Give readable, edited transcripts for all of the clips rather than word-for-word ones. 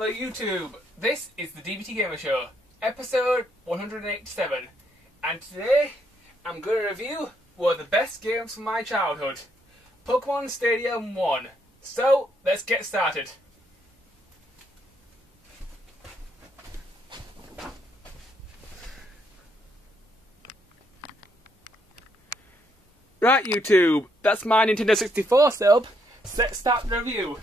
Hello YouTube, this is the Dbtgamer Show, episode 187, and today I'm going to review one of the best games from my childhood, Pokemon Stadium 1. So, let's get started. Right YouTube, that's my Nintendo 64 sub, so let's start the review.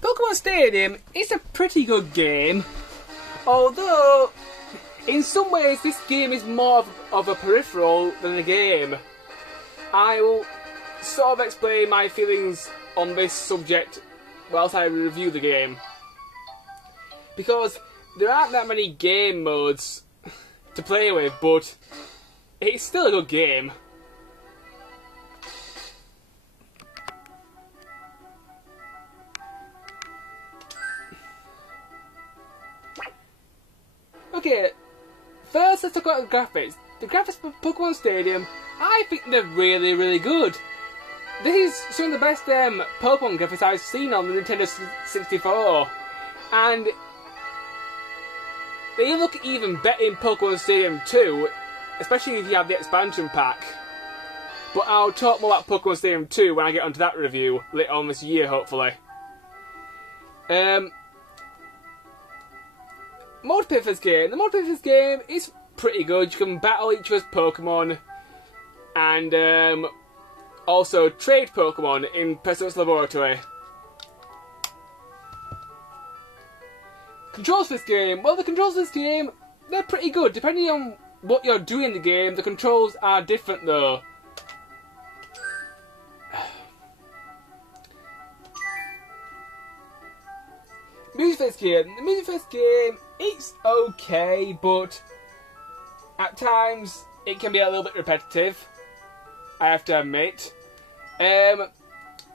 Pokemon Stadium is a pretty good game, although in some ways this game is more of a peripheral than a game. I will sort of explain my feelings on this subject whilst I review the game, because there aren't that many game modes to play with, but it's still a good game. Okay, first let's talk about the graphics. The graphics for Pokemon Stadium, I think they're really good. This is some of the best Pokemon graphics I've seen on the Nintendo 64. And they look even better in Pokemon Stadium 2, especially if you have the expansion pack. But I'll talk more about Pokemon Stadium 2 when I get onto that review later on this year, hopefully. Multiplayer for this game. The multiplayer for this game is pretty good. You can battle each other's Pokemon and also trade Pokemon in President's Laboratory. Controls for this game. Well, the controls for this game, they're pretty good. Depending on what you're doing in the game, the controls are different though. Music for this game. The music for this game, it's okay, but at times it can be a little bit repetitive, I have to admit. And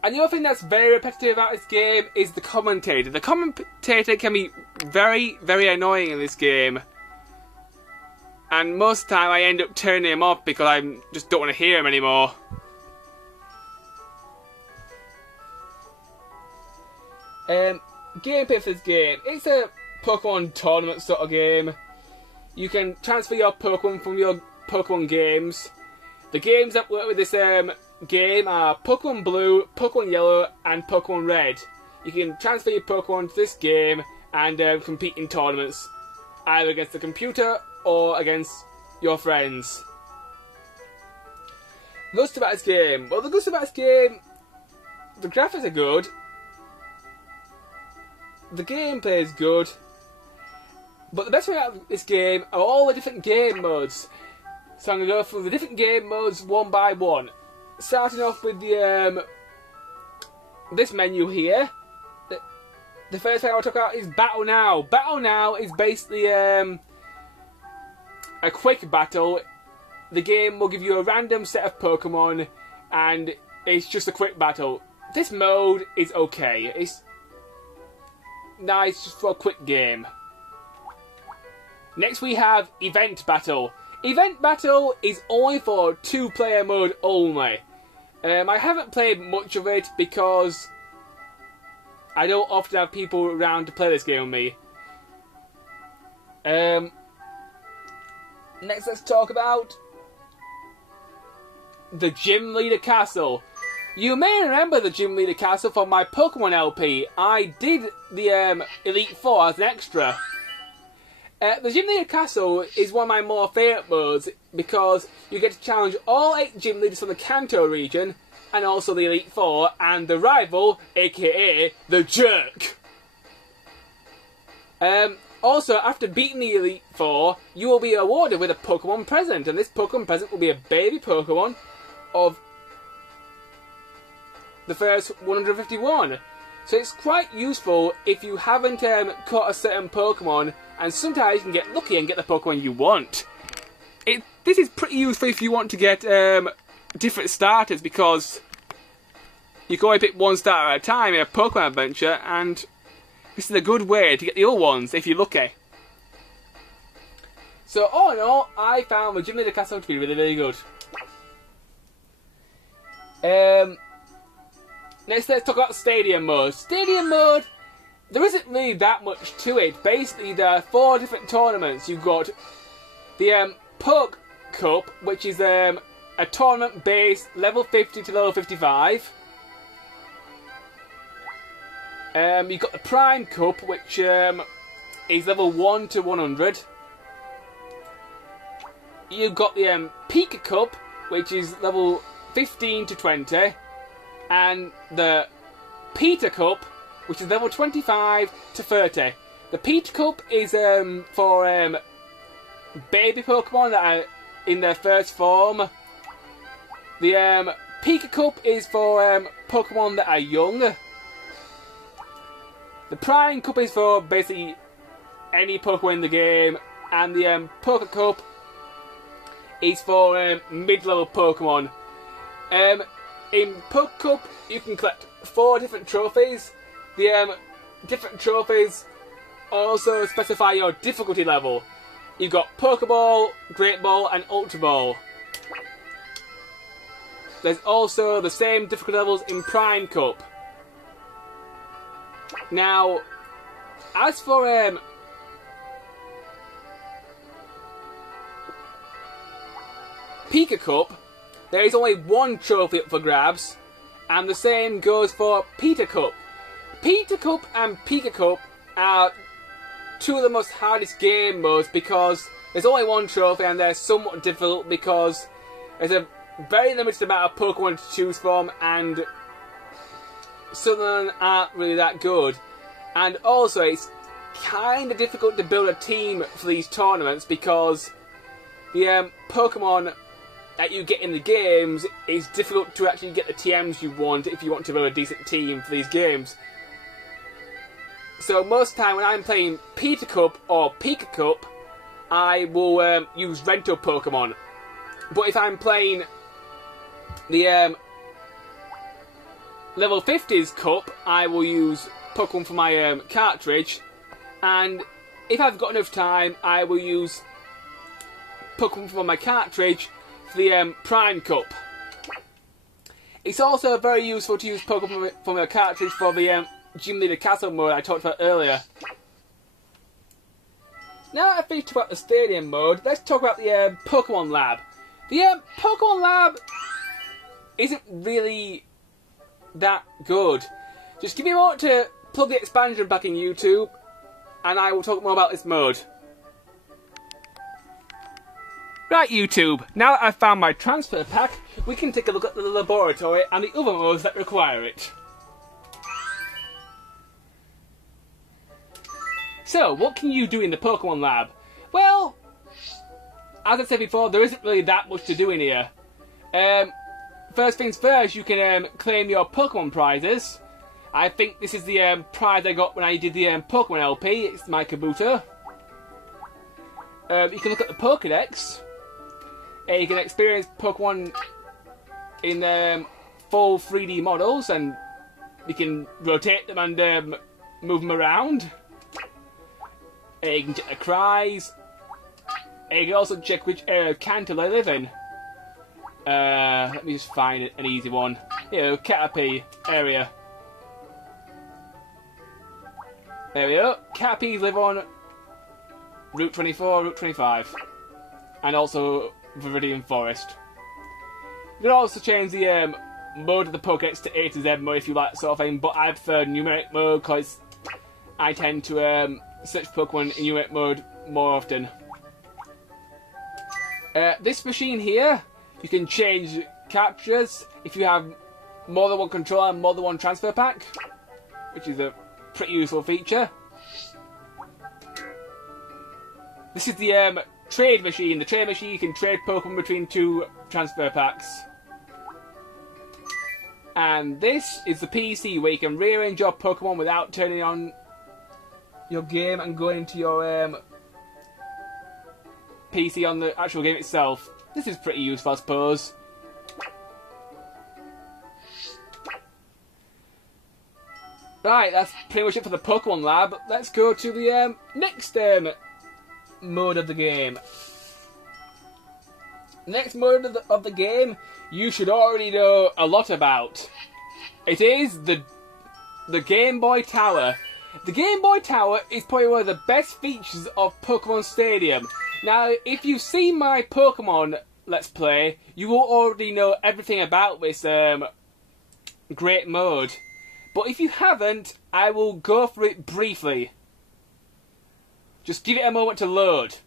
the other thing that's very repetitive about this game is the commentator. The commentator can be very annoying in this game. And most of the time I end up turning him off because I just don't want to hear him anymore. Gameplay for this game. It's a Pokemon tournament sort of game. You can transfer your Pokemon from your Pokemon games. The games that work with this game are Pokemon Blue, Pokemon Yellow, and Pokemon Red. You can transfer your Pokemon to this game and compete in tournaments, either against the computer or against your friends. The good stuff about this game. Well, the good stuff about this game, the graphics are good. The gameplay is good, but the best thing about this game are all the different game modes. So I'm going to go through the different game modes one by one. Starting off with the this menu here. The first thing I'll talk about is Battle Now. Battle Now is basically a quick battle. The game will give you a random set of Pokemon, and it's just a quick battle. This mode is okay. It's nice just for a quick game. Next we have Event Battle. Event Battle is only for 2-player mode only. I haven't played much of it because I don't often have people around to play this game with me. Next let's talk about the Gym Leader Castle. You may remember the Gym Leader Castle from my Pokemon LP. I did the Elite Four as an extra. The Gym Leader Castle is one of my more favourite modes because you get to challenge all 8 gym leaders from the Kanto region and also the Elite Four and the rival, aka the Jerk. Also, after beating the Elite Four, you will be awarded with a Pokemon present, and this Pokemon present will be a baby Pokemon of the first 151. So it's quite useful if you haven't caught a certain Pokemon, and sometimes you can get lucky and get the Pokemon you want. This is pretty useful if you want to get different starters, because you can only pick one starter at a time in a Pokemon adventure, and this is a good way to get the other ones if you're lucky. So all in all, I found the Gym Leader Castle to be really good. Next, let's talk about Stadium Mode. Stadium Mode, there isn't really that much to it. Basically, there are 4 different tournaments. You've got the Poke Cup, which is a tournament based level 50 to level 55. You've got the Prime Cup, which is level 1 to 100. You've got the Pika Cup, which is level 15 to 20. And the Peter Cup, which is level 25 to 30. The Peter Cup is for baby Pokemon that are in their first form. The Pika Cup is for Pokemon that are young. The Prime Cup is for basically any Pokemon in the game. And the Poke Cup is for mid-level Pokemon. In Poke Cup, you can collect 4 different trophies. The different trophies also specify your difficulty level. You've got Pokeball, Great Ball, and Ultra Ball. There's also the same difficulty levels in Prime Cup. Now, as for Pika Cup, there is only 1 trophy up for grabs, and the same goes for Peter Cup. Peter Cup and Pika Cup are 2 of the most hardest game modes because there's only 1 trophy and they're somewhat difficult because there's a very limited amount of Pokemon to choose from and some of them aren't really that good. And also it's kind of difficult to build a team for these tournaments because the Pokemon that you get in the games, it's difficult to actually get the TMs you want if you want to build a decent team for these games. So most of the time when I'm playing Peter Cup or Pika Cup, I will use rental Pokemon. But if I'm playing the level 50s Cup, I will use Pokemon for my cartridge. And if I've got enough time, I will use Pokemon for my cartridge for the Prime Cup. It's also very useful to use Pokemon from a cartridge for the Gym Leader Castle mode I talked about earlier. Now that I've finished about the Stadium mode, let's talk about the Pokemon Lab. The Pokemon Lab isn't really that good. Just give me a moment to plug the expansion back in YouTube, and I will talk more about this mode. Right, YouTube, now that I've found my transfer pack, we can take a look at the laboratory and the other modes that require it. So, what can you do in the Pokemon Lab? Well, as I said before, there isn't really that much to do in here. First things first, you can claim your Pokemon prizes. I think this is the prize I got when I did the Pokemon LP. It's my Kabuto. You can look at the Pokédex. You can experience Pokemon in full 3D models, and you can rotate them and move them around. You can check the cries. You can also check which area of Kanto they live in. Let me just find an easy one. Here, Caterpie area. There we go. Caterpies live on Route 24, Route 25. And also Viridian Forest. You can also change the mode of the Pokédex to A to Z mode if you like that sort of thing, but I prefer numeric mode because I tend to search Pokemon in numeric mode more often. This machine here, you can change captures if you have more than one controller and more than one transfer pack, which is a pretty useful feature. This is the trade machine. The trade machine, you can trade Pokemon between 2 transfer packs. And this is the PC, where you can rearrange your Pokemon without turning on your game and going into your PC on the actual game itself. This is pretty useful, I suppose. Right, that's pretty much it for the Pokemon Lab. Let's go to the next mode of the game. Next mode of the game, you should already know a lot about. It is the Game Boy Tower. The Game Boy Tower is probably one of the best features of Pokemon Stadium. Now, if you've seen my Pokemon Let's Play, you will already know everything about this great mode. But if you haven't, I will go through it briefly. Just give it a moment to load.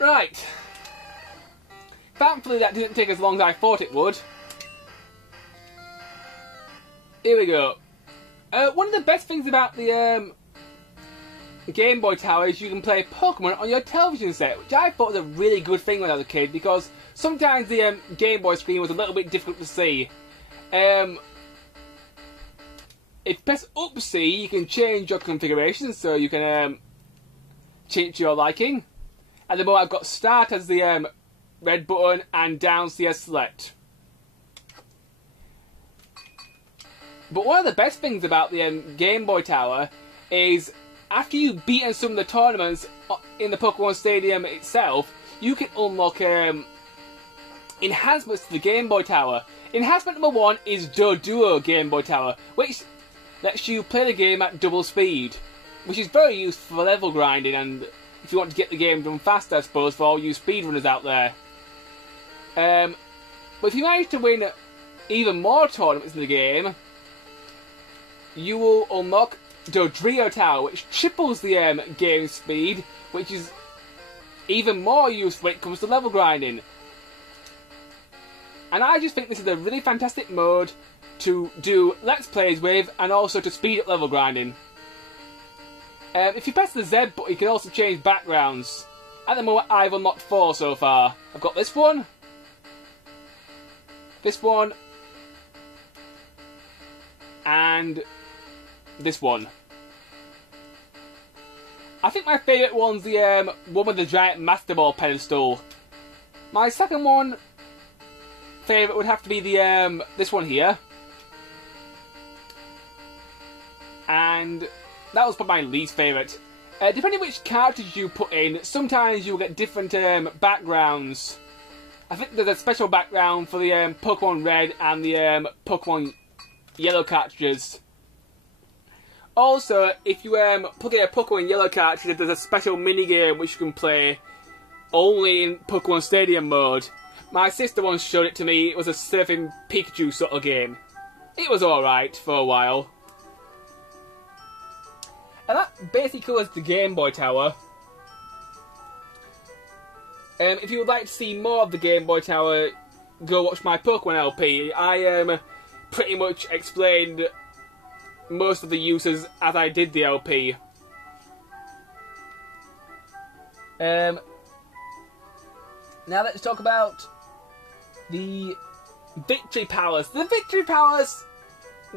Right. Thankfully that didn't take as long as I thought it would. Here we go. One of the best things about the Game Boy Tower is you can play Pokemon on your television set, which I thought was a really good thing when I was a kid, because sometimes the Game Boy screen was a little bit difficult to see. If you press up C, you can change your configuration, so you can change to your liking. At the moment I've got Start as the red button and Down C as Select. But one of the best things about the Game Boy Tower is after you've beaten some of the tournaments in the Pokemon Stadium itself, you can unlock enhancements to the Game Boy Tower. Enhancement number 1 is Duo Game Boy Tower, which lets you play the game at double speed, which is very useful for level grinding and if you want to get the game done faster, I suppose, for all you speedrunners out there. But if you manage to win even more tournaments in the game, you will unlock Dodrio Tower, which triples the game speed, which is even more useful when it comes to level grinding. And I just think this is a really fantastic mode to do Let's Plays with, and also to speed up level grinding. If you press the Z button, you can also change backgrounds. At the moment, I've unlocked 4 so far. I've got this one, and this one. I think my favourite one's the one with the giant Master Ball pedestal. My second one favourite would have to be the this one here. And that was probably my least favourite. Depending which characters you put in, sometimes you'll get different backgrounds. I think there's a special background for the Pokemon Red and the Pokemon Yellow cartridges. Also, if you plug in a Pokemon Yellow cartridge, there's a special minigame which you can play only in Pokemon Stadium mode. My sister once showed it to me. It was a surfing Pikachu sort of game. It was alright for a while. And that basically covers the Game Boy Tower. If you would like to see more of the Game Boy Tower, go watch my Pokemon LP. I pretty much explained most of the uses as I did the LP. Now let's talk about the Victory Palace. The Victory Palace,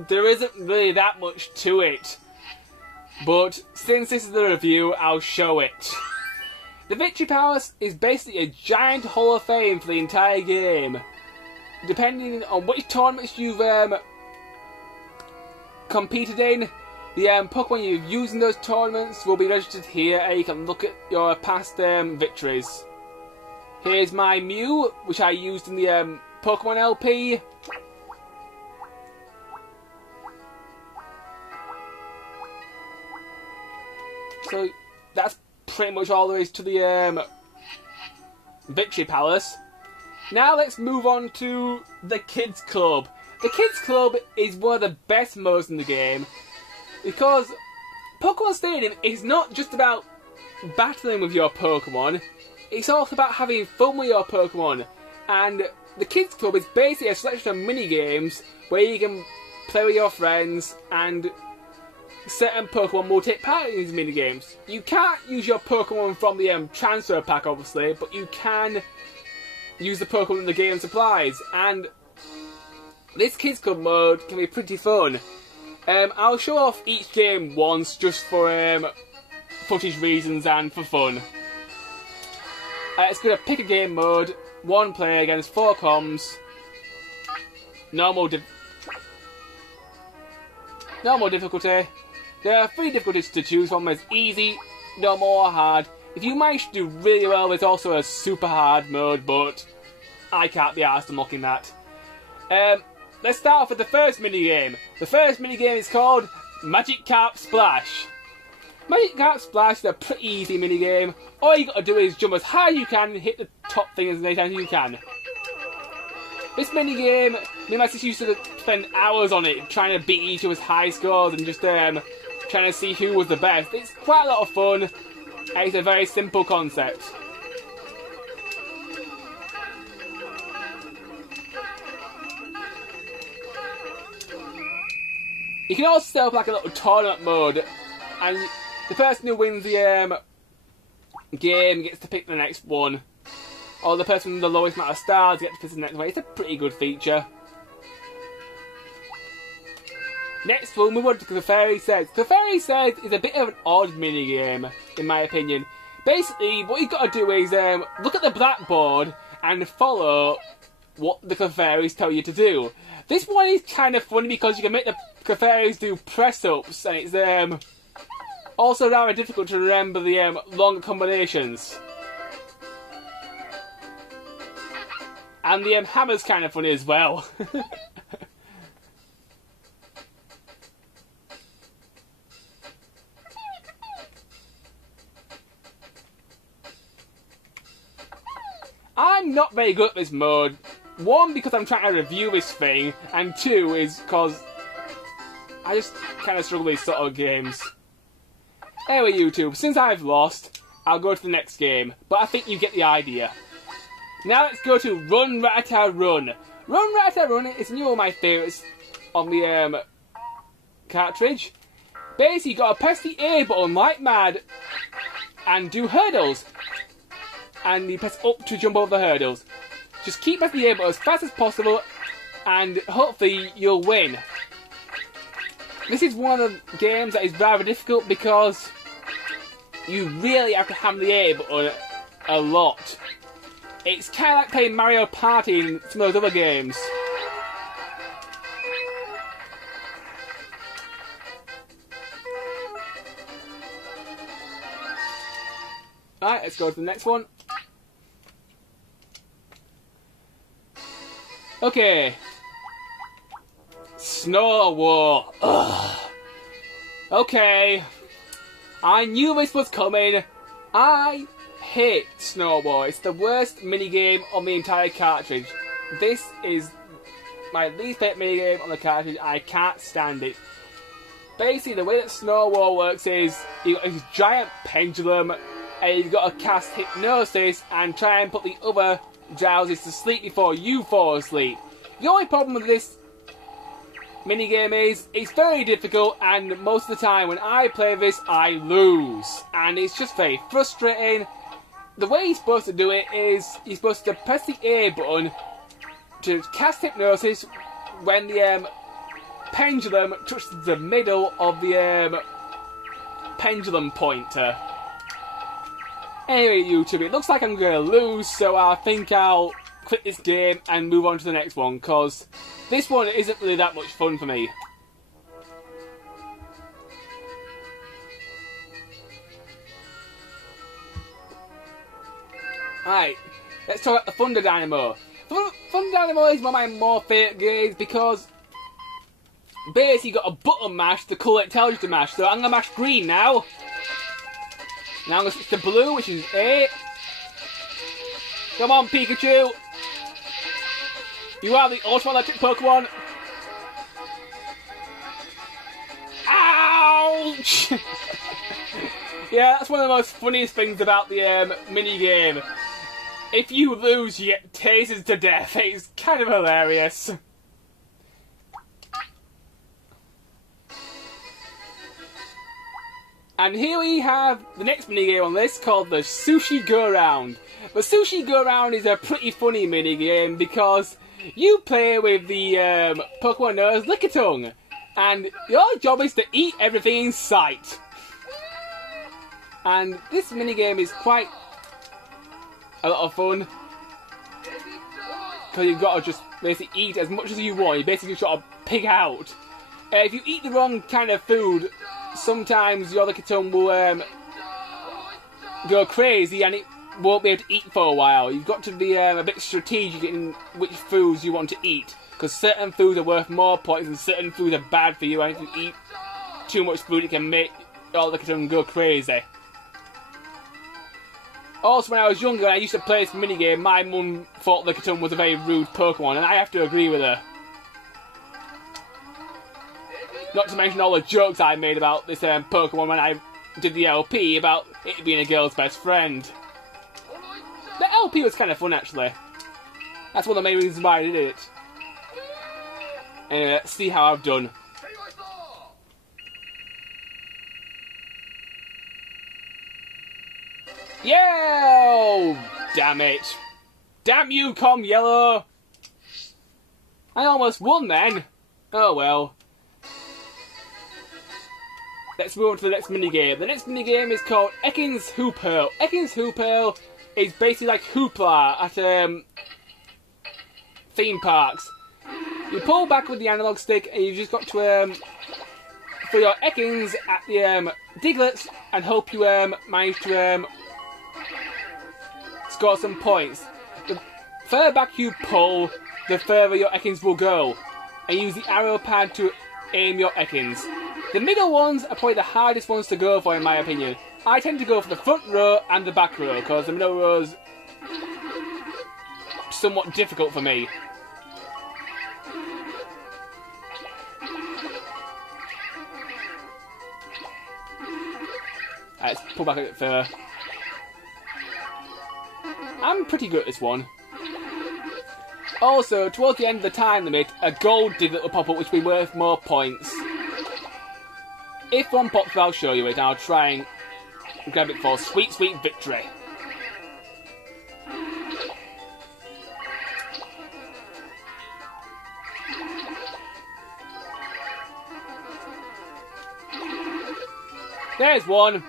there isn't really that much to it. But since this is the review, I'll show it. The Victory Palace is basically a giant Hall of Fame for the entire game. Depending on which tournaments you've competed in, the Pokemon you've used in those tournaments will be registered here, and you can look at your past victories. Here's my Mew, which I used in the Pokemon LP. So that's pretty much all there is to the Victory Palace. Now let's move on to the Kids Club. The Kids Club is one of the best modes in the game because Pokemon Stadium is not just about battling with your Pokemon, it's also about having fun with your Pokemon. And the Kids Club is basically a selection of mini-games where you can play with your friends, and certain Pokemon will take part in these mini-games. You can't use your Pokemon from the transfer pack, obviously, but you can use the Pokemon the game supplies. And this Kids Club mode can be pretty fun. I'll show off each game once, just for footage reasons and for fun. It's going to pick a game mode. 1 player against 4 comms. Normal difficulty. There are 3 difficulties to choose from. There's easy, normal or hard. If you manage to do really well, there's also a super hard mode, but I can't be arsed unlocking that. Let's start off with the first minigame. The first minigame is called Magic Carp Splash. Magic Carp Splash is a pretty easy minigame. All you gotta do is jump as high as you can and hit the top thing as many times as you can. This minigame, me and my sister used to spend hours on it, trying to beat each other's high scores and just trying to see who was the best. It's quite a lot of fun, and it's a very simple concept. You can also set up like a little tournament mode, and the person who wins the game gets to pick the next one. Or the person with the lowest amount of stars gets to pick the next one. It's a pretty good feature. Next we'll move on to the Fairy Says. The Fairy Says is a bit of an odd minigame, in my opinion. Basically, what you've got to do is look at the blackboard and follow what the Clefairies tell you to do. This one is kind of funny because you can make the Clefairies do press-ups, and it's also rather difficult to remember the longer combinations. And the hammer's kind of funny as well. I'm not very good at this mode. 1, because I'm trying to review this thing, and 2 is because I just kind of struggle with these sort of games. Anyway, YouTube, since I've lost, I'll go to the next game, but I think you get the idea. Now let's go to Run Ratata Run. Run Ratata Run is one of my favourites on the cartridge. Basically, you gotta press the A button like mad and do hurdles. And you press up to jump over the hurdles. Just keep pressing the A button as fast as possible, and hopefully you'll win. This is one of the games that is rather difficult because you really have to hammer the A button a lot. It's kind of like playing Mario Party in some of those other games. Alright, let's go to the next one. Okay. Snow War. Ugh. Okay. I knew this was coming. I hate Snow War. It's the worst minigame on the entire cartridge. This is my least favourite minigame on the cartridge. I can't stand it. Basically, the way that Snow War works is you've got this giant pendulum and you've got to cast Hypnosis and try and put the other drowsies to sleep before you fall asleep. The only problem with this minigame is it's very difficult, and most of the time when I play this I lose, and it's just very frustrating. The way you're supposed to do it is you're supposed to press the A button to cast Hypnosis when the pendulum touches the middle of the pendulum pointer. Anyway, YouTube, it looks like I'm going to lose, so I think I'll quit this game and move on to the next one, because this one isn't really that much fun for me. Right, let's talk about the Thunder Dynamo. Thunder Dynamo is one of my more favourite games because basically you've got a button mash, the colour it tells you to mash. So I'm going to mash green now. Now I'm going to switch to blue, which is A. Come on, Pikachu. You are the Ultra Electric Pokemon. Ouch! Yeah, that's one of the most funniest things about the mini-game. If you lose, you get tasered to death. It's kind of hilarious. And here we have the next minigame on this called the Sushi Go Round. The Sushi Go Round is a pretty funny minigame because you play with the Pokemon known as Lickitung, and your job is to eat everything in sight. And this minigame is quite a lot of fun. because you've got to just basically eat as much as you want. You basically just got to pig out. If you eat the wrong kind of food, sometimes your lucky tongue will go crazy and it won't be able to eat for a while. You've got to be a bit strategic in which foods you want to eat, because certain foods are worth more points and certain foods are bad for you, and if you eat too much food it can make your lucky tongue go crazy. Also, when I was younger and I used to play this minigame, my mum thought Lickitung was a very rude Pokemon, and I have to agree with her. Not to mention all the jokes I made about this Pokemon when I did the LP about it being a girl's best friend. The LP was kind of fun, actually. That's one of the main reasons why I did it. Anyway, let's see how I've done. Yo! Damn it. Damn you, Com Yellow! I almost won then. Oh well. Let's move on to the next minigame. The next minigame is called Ekans Hoop Hurl. Ekans Hoop Hurl is basically like Hoopla at theme parks. You pull back with the analog stick and you've just got to throw your Ekans at the Diglets and hope you manage to score some points. The further back you pull, the further your Ekans will go. And use the arrow pad to aim your Ekans. The middle ones are probably the hardest ones to go for, in my opinion. I tend to go for the front row and the back row, because the middle row is somewhat difficult for me. Let's pull back a bit further. I'm pretty good at this one. Also, towards the end of the time limit, a gold Diglett will pop up which will be worth more points. If one pops up, I'll show you it. I'll try and grab it for sweet, sweet victory. There's one.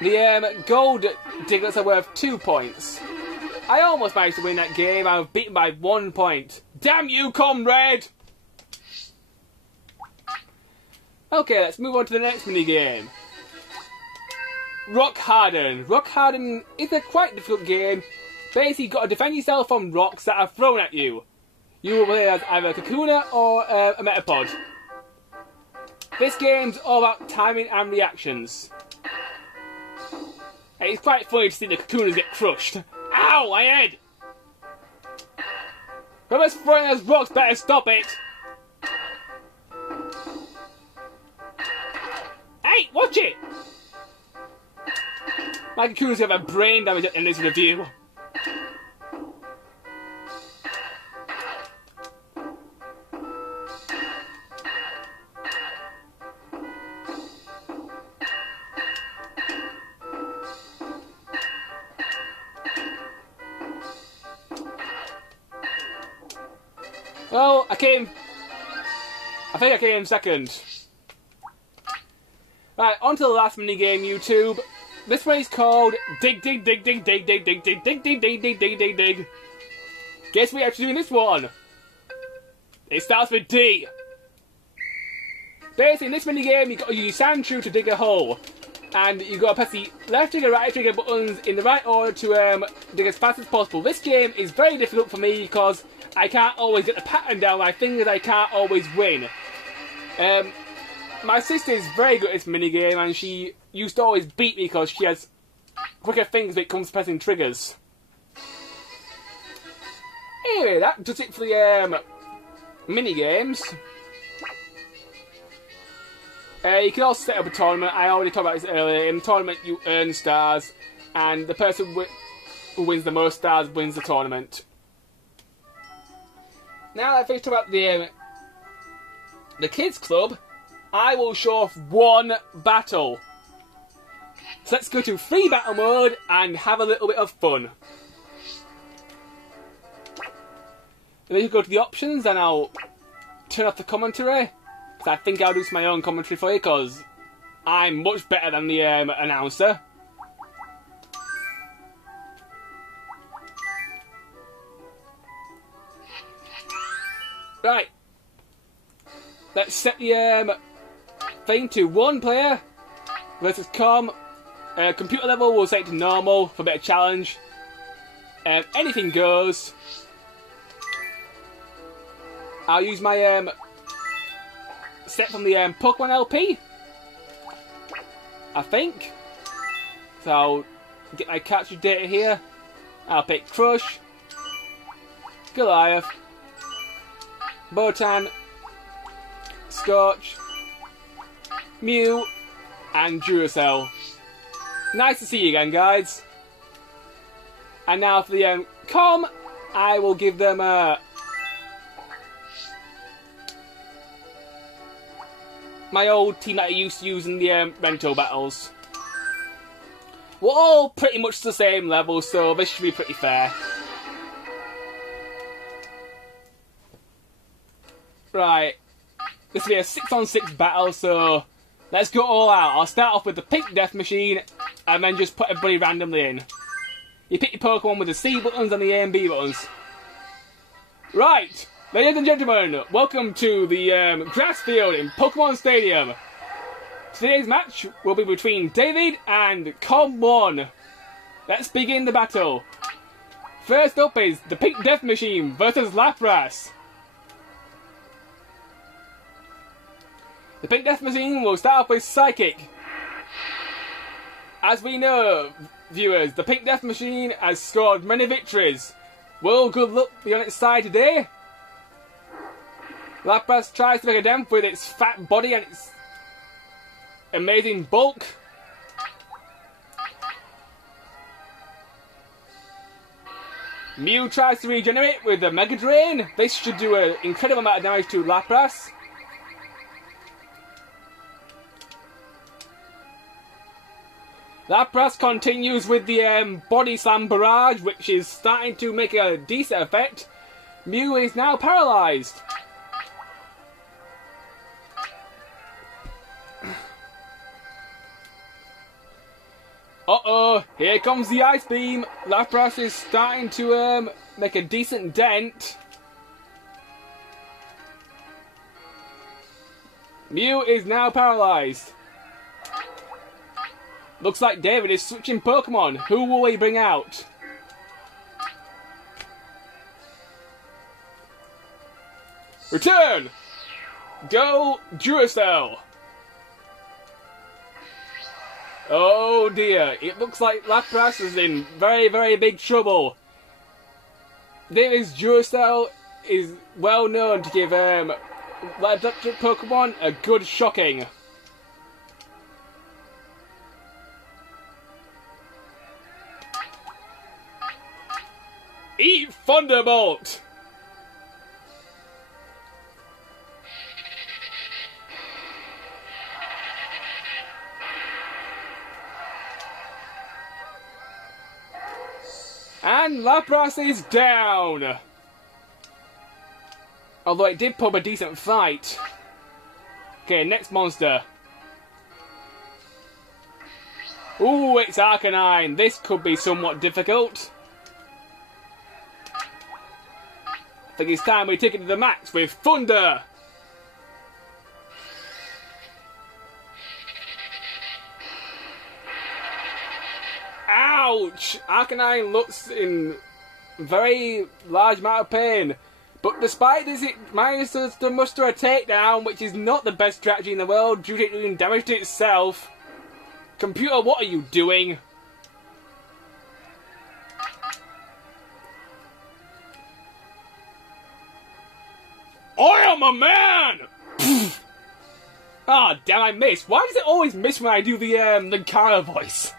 The gold Diglets are worth 2 points. I almost managed to win that game. I was beaten by 1 point. Damn you, comrade! Okay, let's move on to the next minigame. Rock Harden. Rock Harden is a quite difficult game. Basically, you've got to defend yourself from rocks that are thrown at you. You will play as either a Kakuna or a Metapod. This game's all about timing and reactions. And it's quite funny to see the Kakunas get crushed. Ow, my head! Whoever's throwing those rocks better stop it! Hey, watch it! My Kakunas have a brain damage in this review. Well, I think I came second. Right, on to the last minigame, YouTube. This one is called Dig Dig Dig Dig Dig Dig Dig Dig Dig Dig Dig Dig Dig Dig Dig. Guess what we have to do in this one? It starts with D. Basically, in this minigame, you've got to use your Sandshrew to dig a hole. And you've got to press the left trigger, right trigger buttons in the right order to dig as fast as possible. This game is very difficult for me because I can't always get the pattern down. My fingers, I can't always win. My sister is very good at this minigame and she used to always beat me because she has quicker fingers when it comes to pressing triggers. Anyway, that does it for the minigames. You can also set up a tournament. I already talked about this earlier. In the tournament, you earn stars, and the person who wins the most stars wins the tournament. Now that I've finished about the kids club, I will show off one battle. So let's go to free battle mode and have a little bit of fun. And then you go to the options, and I'll turn off the commentary. I think I'll do my own commentary for you because I'm much better than the announcer. Right. Let's set the thing to 1 player versus com. Computer level, we'll set it to normal for a bit of challenge. Anything goes. I'll use my set from the Pokemon LP, I think. So I'll get my capture data here. I'll pick Crush, Goliath, Botan, Scorch, Mew, and Duracell. Nice to see you again, guys. And now for the com, I will give them my old team that I used to use in the rental battles. We're all pretty much the same level, so this should be pretty fair. Right, this will be a 6-on-6 battle, so let's go all out. I'll start off with the pink death machine, and then just put everybody randomly in. You pick your Pokemon with the C buttons and the A and B buttons. Right, ladies and gentlemen, welcome to the grass field in Pokemon Stadium. Today's match will be between David and Com1. Let's begin the battle. First up is the pink death machine versus Lapras. The pink death machine will start off with Psychic. As we know, viewers, the pink death machine has scored many victories. Will good luck be on its side today? Lapras tries to make a dent with its fat body and its amazing bulk. Mew tries to regenerate with the Mega Drain. This should do an incredible amount of damage to Lapras. Lapras continues with the Body Slam Barrage, which is starting to make a decent effect. Mew is now paralysed. Uh-oh, here comes the Ice Beam. Lapras is starting to make a decent dent. Mew is now paralysed. Looks like David is switching Pokemon. Who will he bring out? Return! Go Duracell! Oh dear, it looks like Lapras is in very, very big trouble. David's Duracell is well known to give electric Pokemon a good shocking. Eat Thunderbolt! And Lapras is down! Although it did put up a decent fight. Okay, next monster. Ooh, it's Arcanine. This could be somewhat difficult. I think it's time we take it to the max with Thunder! Ouch! Arcanine looks in very large amount of pain. But despite this, it manages to muster a takedown, which is not the best strategy in the world due to it doing damage to itself. Computer, what are you doing? I am a man! Ah, damn, I missed. Why does it always miss when I do the Cara voice?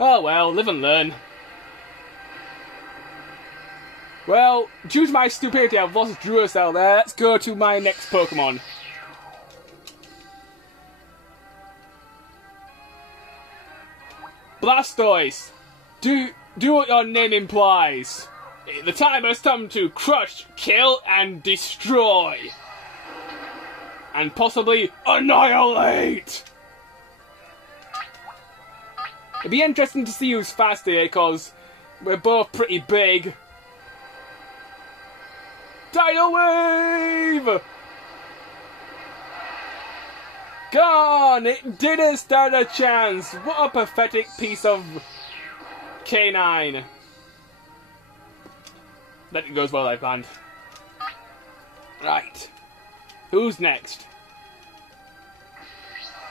Oh well, live and learn. Well, due to my stupidity, I've lost Duracell there. Let's go to my next Pokemon. Blastoise! Do what your name implies. The time has come to crush, kill, and destroy. And possibly annihilate! It'd be interesting to see who's faster here, because we're both pretty big. Tidal Wave! Gone! It didn't stand a chance! What a pathetic piece of canine. That it goes well, I planned. Right. Who's next?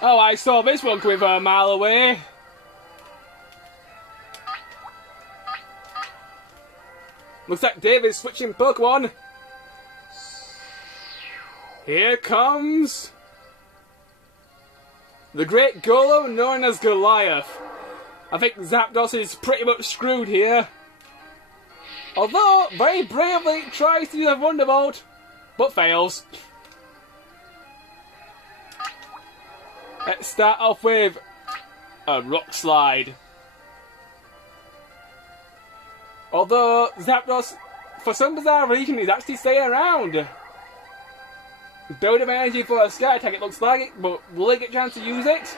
Oh, I saw this one coming from a mile away. Looks like David's switching Pokemon. Here comes the great Golo known as Goliath. I think Zapdos is pretty much screwed here. Although, very bravely tries to use a Thunderbolt, but fails. Let's start off with a Rock Slide. Although Zapdos, for some bizarre reason, is actually staying around. Build up energy for a Sky Attack, it looks like it, but will he get a chance to use it?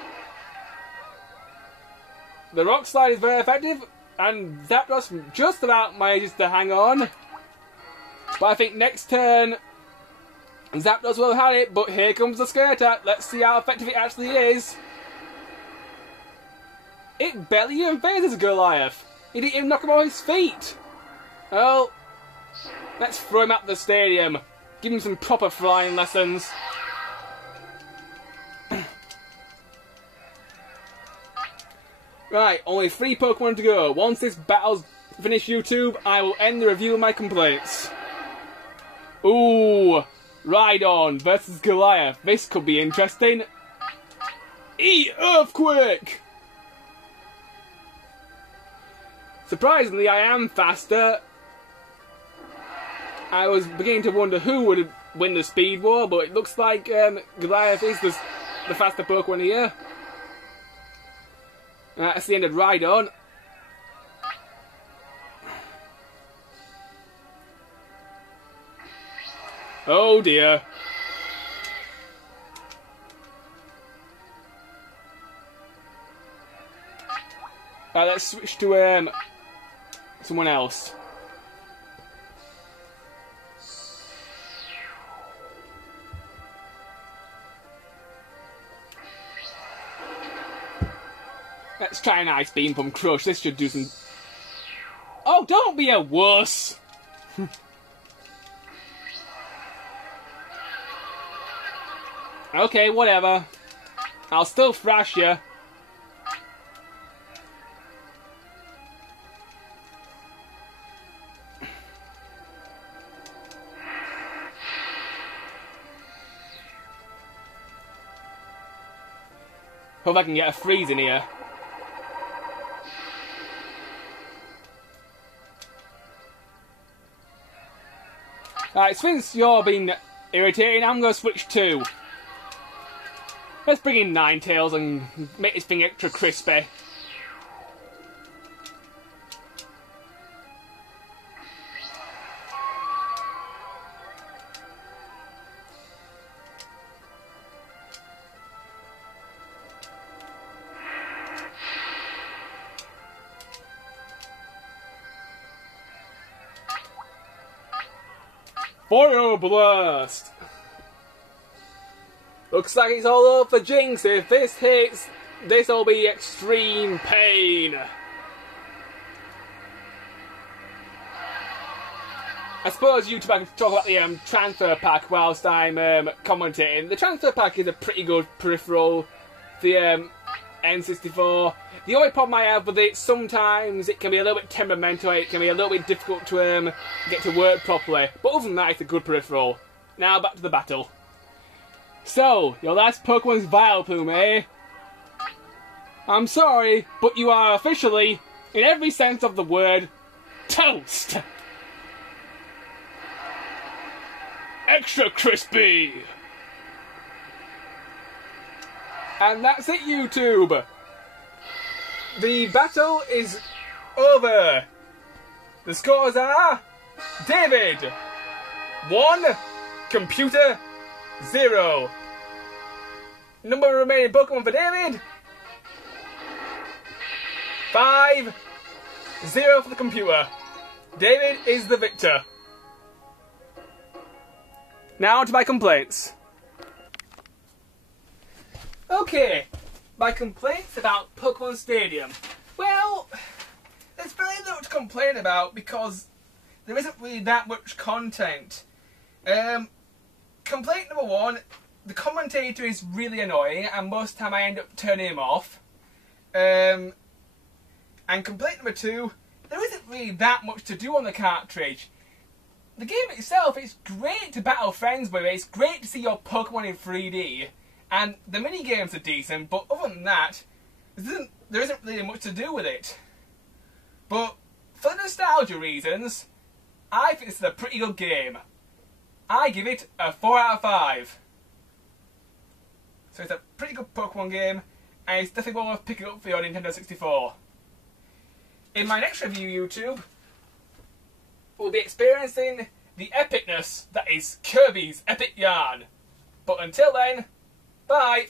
The Rock Slide is very effective, and Zapdos just about manages to hang on. But I think next turn, Zapdos will have it, but here comes the Sky Attack. Let's see how effective it actually is. It barely even phases Goliath. He didn't even knock him off his feet. Well, let's throw him at the stadium. Give him some proper flying lessons. Right, only 3 Pokemon to go. Once this battle's finished, YouTube, I will end the review of my complaints. Ooh, Rhydon versus Goliath. This could be interesting. Earthquake! Surprisingly, I am faster. I was beginning to wonder who would win the Speed War, but it looks like Goliath is the faster Pokemon here. That's the end of Rhydon. Oh dear. Let's switch to someone else. Let's try an Ice Beam from Crush. This should do some... Oh, don't be a wuss! Okay, whatever. I'll still thrash you. Hope I can get a freeze in here. Alright, since you're being irritating, I'm going to switch to... Let's bring in Ninetales and make this thing extra crispy. Fire Blast! Looks like it's all over for Jinx. If this hits, this'll be extreme pain. I suppose YouTube, I can talk about the transfer pack whilst I'm commentating. The transfer pack is a pretty good peripheral. The N64. The only problem I have with it, sometimes it can be a little bit temperamental, it can be a little bit difficult to get to work properly. But other than that, it's a good peripheral. Now back to the battle. So, your last Pokemon's Vileplume, eh? I'm sorry, but you are officially, in every sense of the word, toast! Extra crispy! And that's it, YouTube! The battle is over! The scores are... David! 1, Computer 0. Number of remaining Pokemon for David... 5, 0 for the computer. David is the victor. Now to my complaints. Okay, my complaints about Pokemon Stadium. Well, there's very little to complain about because there isn't really that much content. Complaint number one, the commentator is really annoying and most of the time I end up turning him off. And complaint number two, there isn't really that much to do on the cartridge. The game itself, it's great to battle friends with, it's great to see your Pokemon in 3D. And the mini-games are decent, but other than that, there isn't really much to do with it. But for nostalgia reasons, I think this is a pretty good game. I give it a 4 out of 5. So it's a pretty good Pokemon game, and it's definitely worth picking up for your Nintendo 64. In my next review, YouTube, we'll be experiencing the epicness that is Kirby's Epic Yarn. But until then, bye!